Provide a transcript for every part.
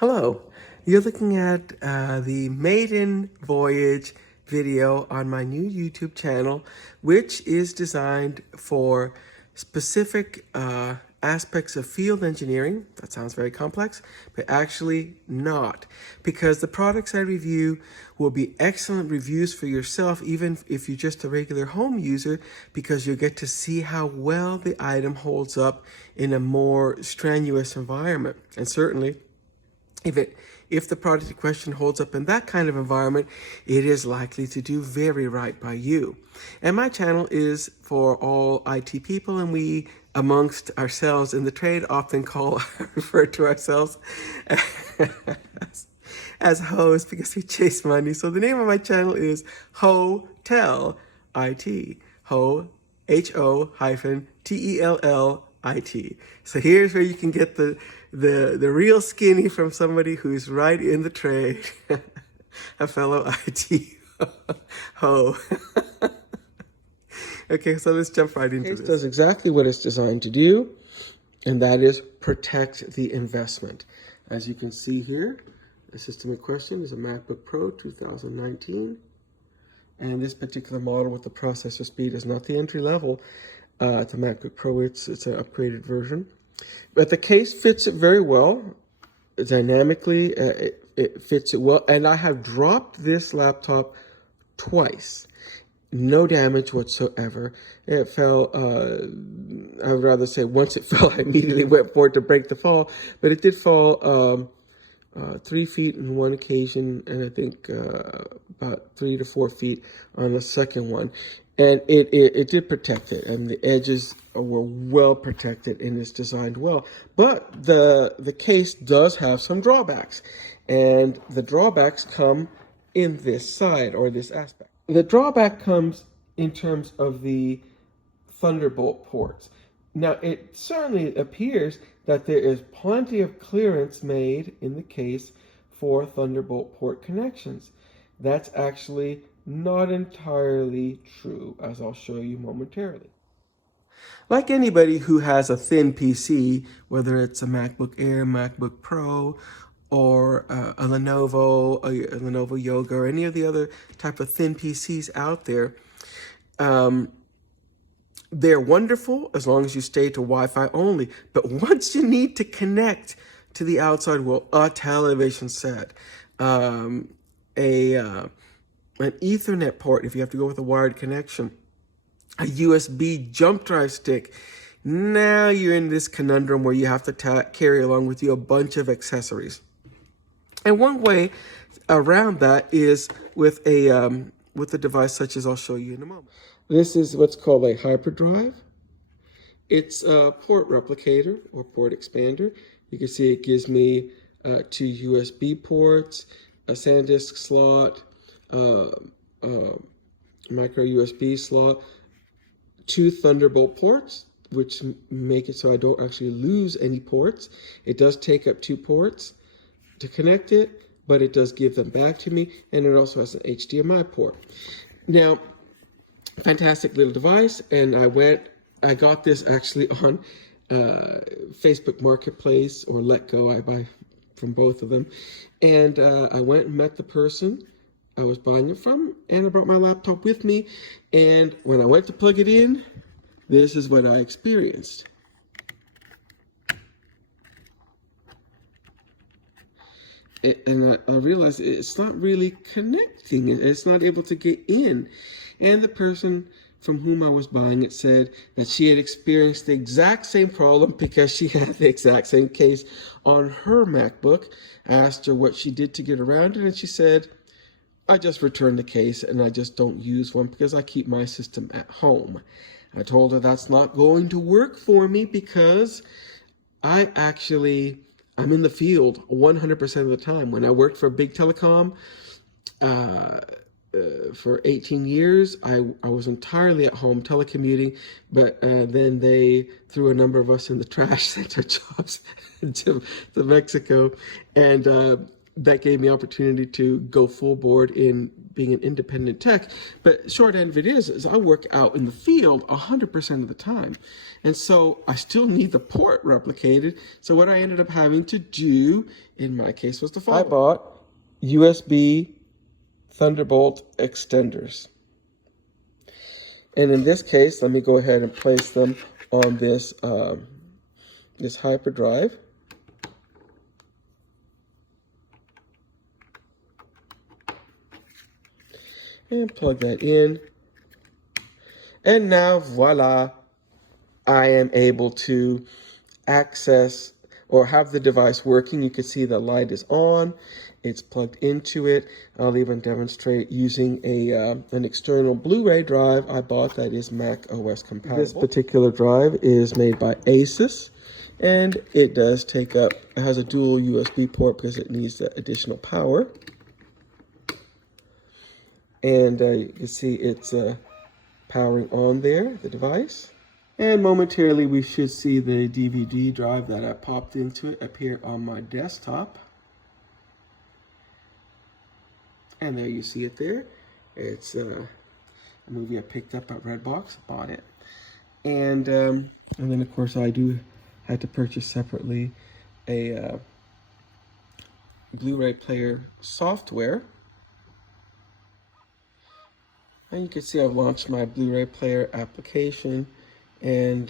Hello, you're looking at the maiden voyage video on my new YouTube channel, which is designed for specific aspects of field engineering. That sounds very complex, but actually not, because the products I review will be excellent reviews for yourself, even if you're just a regular home user, because you'll get to see how well the item holds up in a more strenuous environment. And certainly, if the product in question holds up in that kind of environment, it is likely to do very right by you. And my channel is for all IT people, and we, amongst ourselves in the trade, often refer to ourselves as hoes because we chase money. So the name of my channel is Hotel IT. Ho, H-O hyphen T-E-L-L-I-T. So here's where you can get the real skinny from somebody who's right in the trade, a fellow IT ho. Okay, so let's jump right into this. It does exactly what it's designed to do, and that is protect the investment. As you can see here, the system in question is a MacBook Pro 2019. And this particular model with the processor speed is not the entry level. It's a MacBook Pro, it's an upgraded version. But the case fits it very well. Dynamically, it fits it well. And I have dropped this laptop twice. No damage whatsoever. It fell, I would rather say once it fell, I immediately went for it to break the fall. But it did fall 3 feet on one occasion, and I think about 3 to 4 feet on the second one. And it did protect it, and the edges were well protected, and it's designed well. But the case does have some drawbacks, and the drawbacks come in this side, or this aspect. The drawback comes in terms of the Thunderbolt ports. Now, it certainly appears that there is plenty of clearance made in the case for Thunderbolt port connections. That's actually not entirely true, as I'll show you momentarily. Like anybody who has a thin PC, whether it's a MacBook Air, MacBook Pro, or a Lenovo Yoga, or any of the other type of thin PCs out there, they're wonderful as long as you stay to Wi-Fi only. But once you need to connect to the outside world, a television set, an Ethernet port, if you have to go with a wired connection, a USB jump drive stick, now you're in this conundrum where you have to carry along with you a bunch of accessories. And one way around that is with a device such as I'll show you in a moment. This is what's called a hyperdrive. It's a port replicator or port expander. You can see it gives me 2 USB ports, a SanDisk slot, micro USB slot, 2 Thunderbolt ports, which make it so I don't actually lose any ports. It does take up 2 ports to connect it, but it does give them back to me, and it also has an HDMI port. Now, fantastic little device, and I got this actually on Facebook Marketplace or Letgo. I buy from both of them, and I went and met the person I was buying it from, and I brought my laptop with me, and when I went to plug it in, this is what I experienced. And I realized it's not really connecting. It's not able to get in. And the person from whom I was buying it said that she had experienced the exact same problem because she had the exact same case on her MacBook. I asked her what she did to get around it, and she said, I just returned the case and I just don't use one because I keep my system at home. I told her that's not going to work for me because I'm in the field 100% of the time. When I worked for big telecom for 18 years, I was entirely at home telecommuting, but then they threw a number of us in the trash, sent our jobs to Mexico, and that gave me opportunity to go full board in being an independent tech. But short end of it is I work out in the field 100% of the time. And so I still need the port replicated. So what I ended up having to do, in my case, was the following. I bought USB Thunderbolt extenders. And in this case, let me go ahead and place them on this, this hyperdrive. And plug that in. And now, voila, I am able to access or have the device working. You can see the light is on. It's plugged into it. I'll even demonstrate using an external Blu-ray drive I bought that is Mac OS compatible. This particular drive is made by Asus, and it does take up, it has a dual USB port because it needs the additional power. And you can see it's powering on there, the device. And momentarily we should see the DVD drive that I popped into it appear on my desktop. And there you see it there. It's a movie I picked up at Redbox, bought it. And then of course I had to purchase separately a Blu-ray player software. And you can see I've launched my Blu-ray player application, and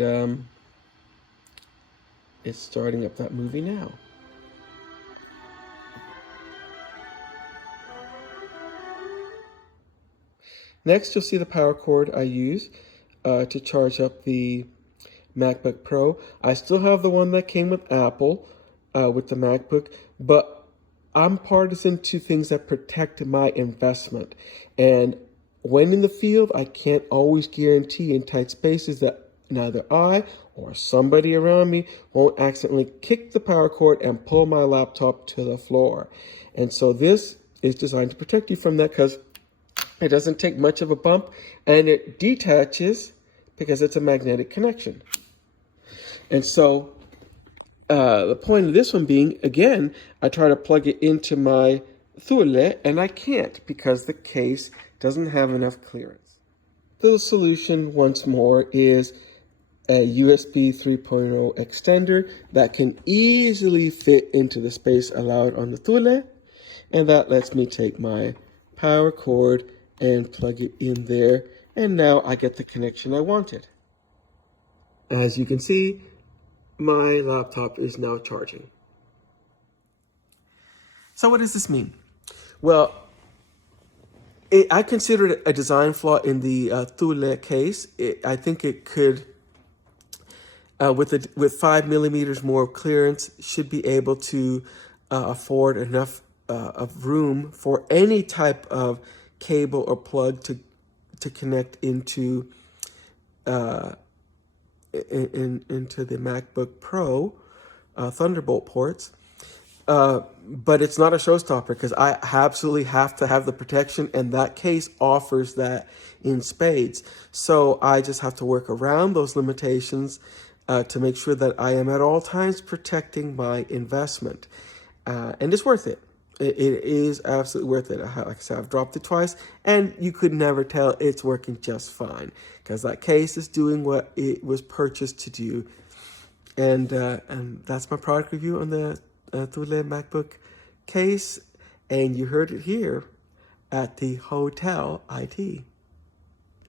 it's starting up that movie now. Next, you'll see the power cord I use to charge up the MacBook Pro. I still have the one that came with Apple, with the MacBook, but I'm partisan to things that protect my investment. And when in the field, I can't always guarantee in tight spaces that neither I or somebody around me won't accidentally kick the power cord and pull my laptop to the floor. And so this is designed to protect you from that because it doesn't take much of a bump and it detaches because it's a magnetic connection. And so the point of this one being, again, I try to plug it into my Thule and I can't because the case doesn't have enough clearance. The solution, once more, is a USB 3.0 extender that can easily fit into the space allowed on the Thule, and that lets me take my power cord and plug it in there, and now I get the connection I wanted. As you can see, my laptop is now charging. So what does this mean? Well, I consider it a design flaw in the Thule case. I think it could, with 5 millimeters more clearance, should be able to afford enough of room for any type of cable or plug to connect into into the MacBook Pro Thunderbolt ports. But it's not a showstopper because I absolutely have to have the protection, and that case offers that in spades. So I just have to work around those limitations to make sure that I am at all times protecting my investment. And it's worth it. It is absolutely worth it. Like I said, I've dropped it twice, and you could never tell it's working just fine because that case is doing what it was purchased to do. And that's my product review on the Thule MacBook case, and you heard it here at the Hotel IT.